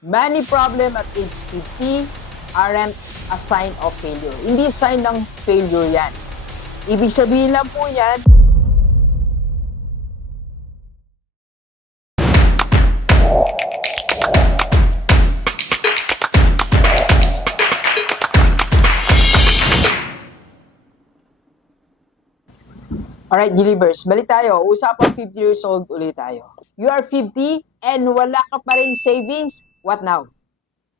Money problem at age 50 aren't a sign of failure. Hindi sign ng failure yan. Ibig sabihin lang po yan, alright, Gilibers, balik tayo. Usapang 50 years old ulit tayo. You are 50 and wala ka pa rin savings. What now?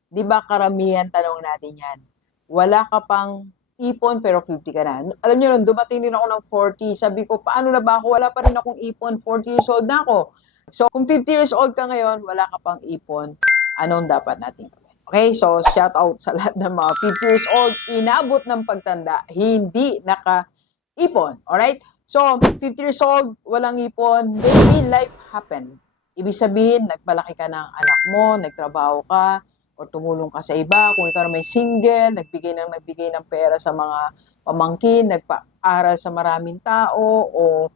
Di ba karamihan tanong natin yan? Wala ka pang ipon pero 50 ka na. Alam niyo nun, dumating din ako ng 40. Sabi ko, paano na ba ako? Wala pa rin akong ipon. 40 years old na ako. So, kung 50 years old ka ngayon, wala ka pang ipon, anong dapat natin gawin? Okay, so shout out sa lahat ng mga 50 years old, inabot ng pagtanda, hindi naka-ipon. Alright? So, 50 years old, walang ipon, maybe life happened. Ibig sabihin, nagpalaki ka ng anak mo, nagtrabaho ka, o tumulong ka sa iba. Kung ikaw na may single, nagbigay ng pera sa mga pamangkin, nagpa-aral sa maraming tao, o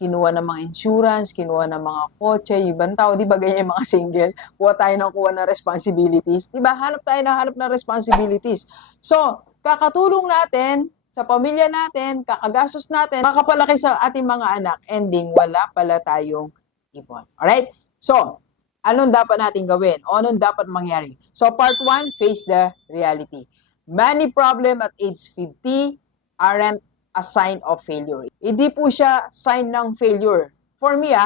kinuha ng mga insurance, kinuha ng mga kotse, ibang tao, di ba ganyan yung mga single? Kuha tayo ng responsibilities. Di ba? Hanap ng responsibilities. So, kakatulong natin sa pamilya natin, kakagastos natin, makapalaki sa ating mga anak, ending wala pala tayong ipon. Alright? So, anong dapat natin gawin? O anong dapat mangyari? So, part 1, face the reality. Money problem at age 50 aren't a sign of failure. Hindi po siya sign ng failure. For me,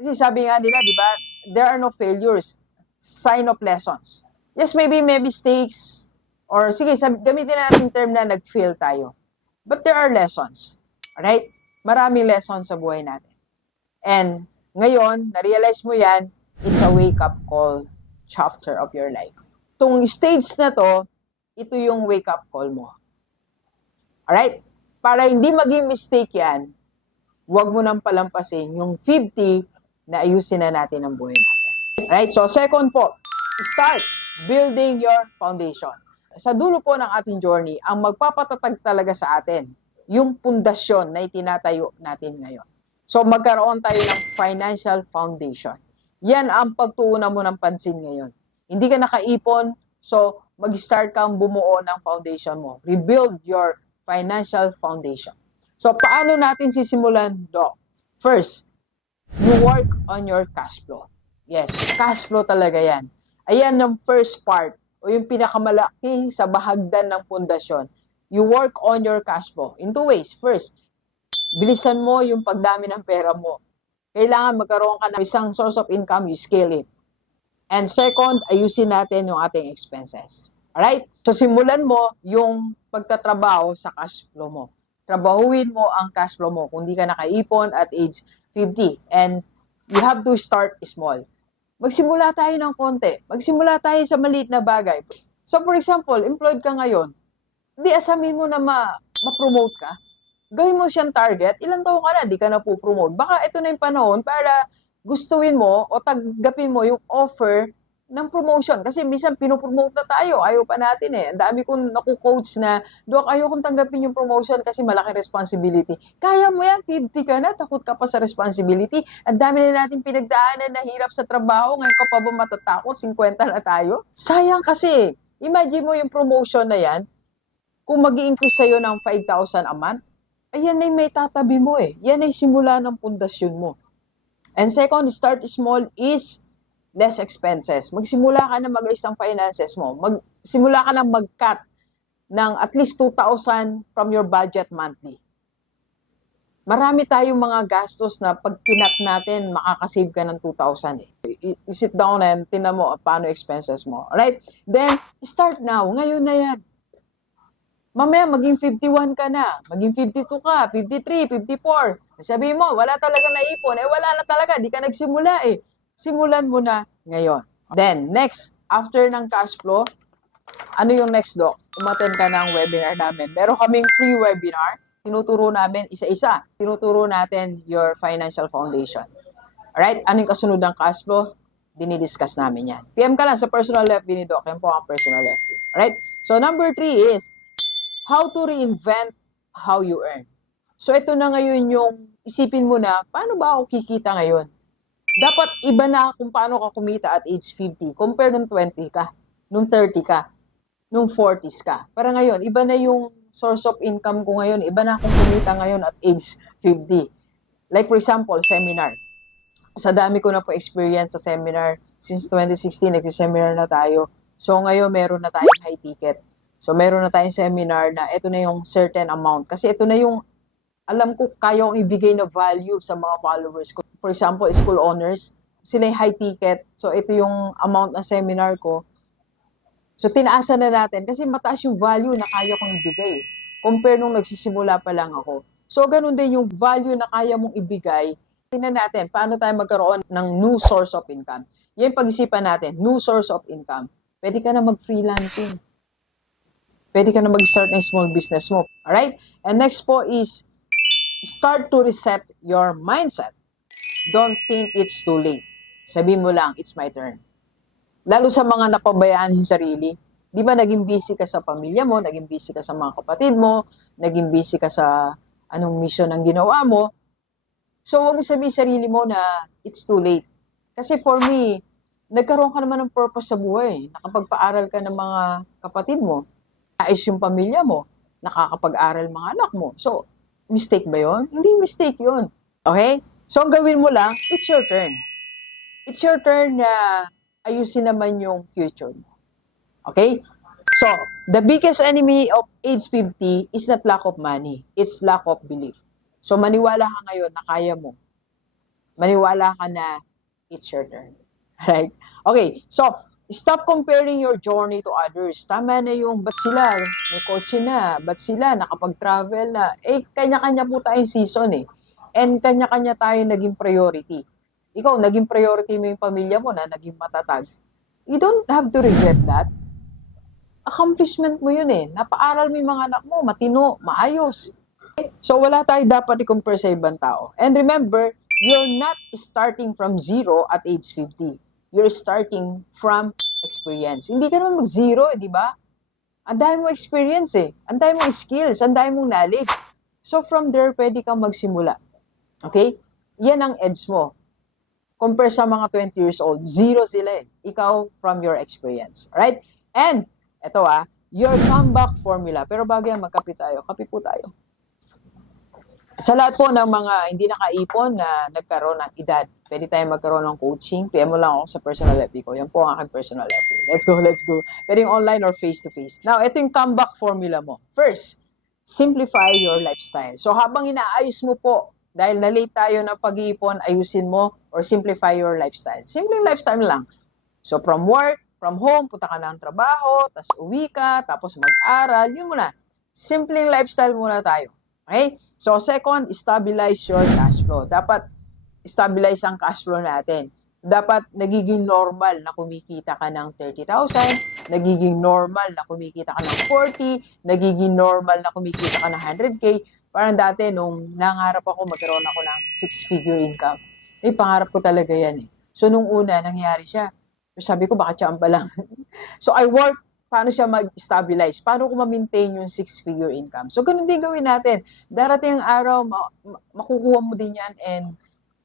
kasi sabi nga nila, di ba, there are no failures. Sign of lessons. Yes, maybe may mistakes, or sige, gamitin natin yung term na nag-fail tayo. But there are lessons. Alright? Maraming lessons sa buhay natin. And ngayon, na-realize mo yan, it's a wake-up call chapter of your life. Itong stage na to, ito yung wake-up call mo. Alright? Para hindi maging mistake yan, huwag mo nang palampasin yung 50 na ayusin na natin ang buhay natin. Alright? So, second po, start building your foundation. Sa dulo po ng ating journey, ang magpapatatag talaga sa atin, yung pundasyon na itinatayo natin ngayon. So, magkaroon tayo ng financial foundation. Yan ang pagtuunan mo ng pansin ngayon. Hindi ka nakaipon, so mag-start kang bumuo ng foundation mo. Rebuild your financial foundation. So, paano natin sisimulan, Doc? First, you work on your cash flow. Yes, cash flow talaga yan. Ayan ang first part, o yung pinakamalaki sa bahagdan ng pundasyon. You work on your cash flow in 2 ways. First, bilisan mo yung pagdami ng pera mo. Kailangan magkaroon ka ng isang source of income, you scale it. And second, ayusin natin yung ating expenses. Alright? So, simulan mo yung pagtatrabaho sa cash flow mo. Trabahuin mo ang cash flow mo kung di ka nakaipon at age 50. And you have to start small. Magsimula tayo ng konti. Magsimula tayo sa maliit na bagay. So, for example, employed ka ngayon. Di asamin mo na ma-promote ka. Gawin mo siyang target. Ilang taon ka na, di ka na po-promote. Baka ito na yung panahon para gustuin mo o tanggapin mo yung offer ng promotion. Kasi minsan pinopromote na tayo. Ayaw pa natin eh. Ang dami kong naku-coach na, Dok, ayaw kong tanggapin yung promotion kasi malaking responsibility. Kaya mo yan, 50 ka na, takot ka pa sa responsibility. Ang dami na natin pinagdaanan na hirap sa trabaho. Ngayon ka pa ba matatakot? 50 na tayo? Sayang kasi. Imagine mo yung promotion na yan, kung mag-i-increase sa'yo ng 5,000 a month, ayan ay may tatabi mo eh. Yan ay simula ng pundasyon mo. And second, start small is less expenses. Magsimula ka na mag-ayos ng finances mo. Magsimula ka na mag-cut ng at least 2,000 from your budget monthly. Marami tayong mga gastos na pag kinat natin, makakasave ka ng 2,000 eh. I-sit down and tinan mo paano expenses mo. Alright? Then, start now. Ngayon na yan. Mamaya, maging 51 ka na. Maging 52 ka, 53, 54. Sabihin mo, wala talaga naipon. Eh, wala na talaga. Di ka nagsimula eh. Simulan mo na ngayon. Then, next, after ng cash flow, ano yung next, Doc? Umattend ka ng webinar namin. Meron kaming free webinar. Tinuturo namin isa-isa. Tinuturo natin your financial foundation. Alright? Ano yung kasunod ng cash flow? Dinidiscuss namin yan. PM ka lang sa personal FB ni Doc. Yan po ang personal FB. Alright? So, number 3 is, how to reinvent how you earn. So, ito na ngayon yung isipin mo na, paano ba ako kikita ngayon? Dapat iba na kung paano ka kumita at age 50 compare nung 20 ka, nung 30 ka, nung 40s ka. Para ngayon, iba na yung source of income ko ngayon. Iba na akong kumita ngayon at age 50. Like for example, seminar. Sa dami ko na po experience sa seminar. Since 2016, nagsiseminar na tayo. So ngayon, meron na tayong high ticket. So meron na tayong seminar na ito na yung certain amount. Kasi ito na yung alam ko kaya kong ibigay na value sa mga followers ko. For example, school owners, sila yung high ticket. So ito yung amount ng seminar ko. So tinaasan na natin kasi mataas yung value na kaya kong ibigay. Compare nung nagsisimula pa lang ako. So ganun din yung value na kaya mong ibigay. Tingnan natin paano tayo magkaroon ng new source of income. Yan pag-isipan natin, new source of income. Pwede ka na mag-freelancing. Pwede ka na mag-start ng small business mo. Alright? And next po is start to reset your mindset. Don't think it's too late. Sabihin mo lang, it's my turn. Lalo sa mga napabayaan yung sarili. Di ba naging busy ka sa pamilya mo, naging busy ka sa mga kapatid mo, naging busy ka sa anong mission ang ginawa mo. So, huwag mo sabihin sarili mo na it's too late. Kasi for me, nagkaroon ka naman ng purpose sa buhay. Nakapagpaaral ka ng mga kapatid mo, naayos yung pamilya mo, nakakapag-aral mga anak mo. So, mistake ba yon? Hindi mistake yon. Okay? So, ang gawin mo lang, it's your turn. It's your turn na ayusin naman yung future mo. Okay? So, the biggest enemy of age 50 is not lack of money. It's lack of belief. So, maniwala ka ngayon na kaya mo. Maniwala ka na it's your turn. Right? Okay. So, stop comparing your journey to others. Tama na yung, ba't sila may kotse na? Ba't sila nakapag-travel na? Eh, kanya-kanya po tayong season eh. And kanya-kanya tayo naging priority. Ikaw, naging priority mo yung pamilya mo na naging matatag. You don't have to regret that. Accomplishment mo yun eh. Napaaral mo yung mga anak mo, matino, maayos. Okay? So, wala tayo dapat i-compare sa ibang tao. And remember, you're not starting from zero at age 50. You're starting from experience. Hindi ka naman mag-zero, di ba? Ang dami mo experience eh. Ang dami mong skills, ang dami mong knowledge. So, from there, pwede kang magsimula. Okay? Yan ang edge mo. Compare sa mga 20 years old, zero sila eh. Ikaw from your experience. Alright? And, eto your comeback formula. Pero bago yan, magkape tayo. Kape po tayo. Sa lahat po ng mga hindi nakaipon na nagkaroon ng edad, pwede tayo magkaroon ng coaching. PM mo lang ako sa personal FB ko. Yan po ang aking personal FB. Let's go, let's go. Pwedeng online or face-to-face. Now, ito yung comeback formula mo. First, simplify your lifestyle. So, habang inaayos mo po, dahil na-late tayo ng pag-iipon, ayusin mo or simplify your lifestyle. Simpleng lifestyle lang. So, from work, from home, punta ka ng trabaho, tapos uwi ka, tapos mag-aral, yun muna. Simpleng lifestyle muna tayo. Okay? So, second, stabilize your cash flow. Dapat stabilize ang cash flow natin. Dapat nagiging normal na kumikita ka ng 30,000, nagiging normal na kumikita ka ng 40, nagiging normal na kumikita ka ng 100K. Parang dati, nung nangarap ako, magkaroon ako ng 6-figure income. Eh, pangarap ko talaga yan eh. So, nung una, nangyari siya. So, sabi ko, baka tiyamba lang. So, I work paano siya mag-stabilize, paano ko ma-maintain yung 6-figure income. So, ganun din gawin natin. Darating ang araw, makukuha mo din yan and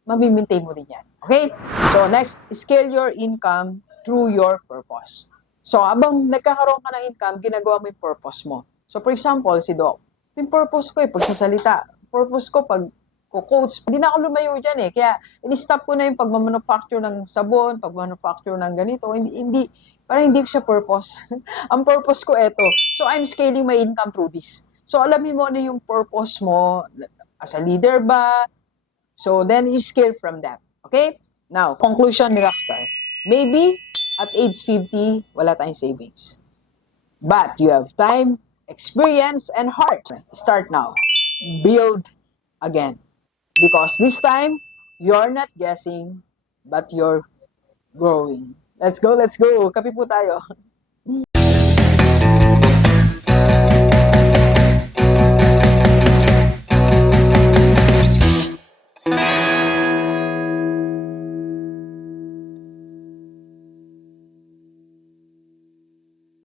ma-maintain mo din yan. Okay? So, next, scale your income through your purpose. So, abang nagkakaroon ka ng income, ginagawa mo yung purpose mo. So, for example, si Doc, yung purpose ko pagsasalita. Purpose ko pag coach, hindi na ako lumayo dyan eh. Kaya, in-stop ko na yung pagmamanufacture ng sabon, pagmanufacture ng ganito. Parang hindi ko siya purpose. Ang purpose ko eto. So, I'm scaling my income through this. So, alamin mo ano yung purpose mo. As a leader ba? So, then you scale from that. Okay? Now, conclusion ni Rockstar. Maybe, at age 50, wala tayong savings. But, you have time, experience, and heart. Start now. Build again. Because this time, you're not guessing, but you're growing. Let's go, let's go. Kape po tayo.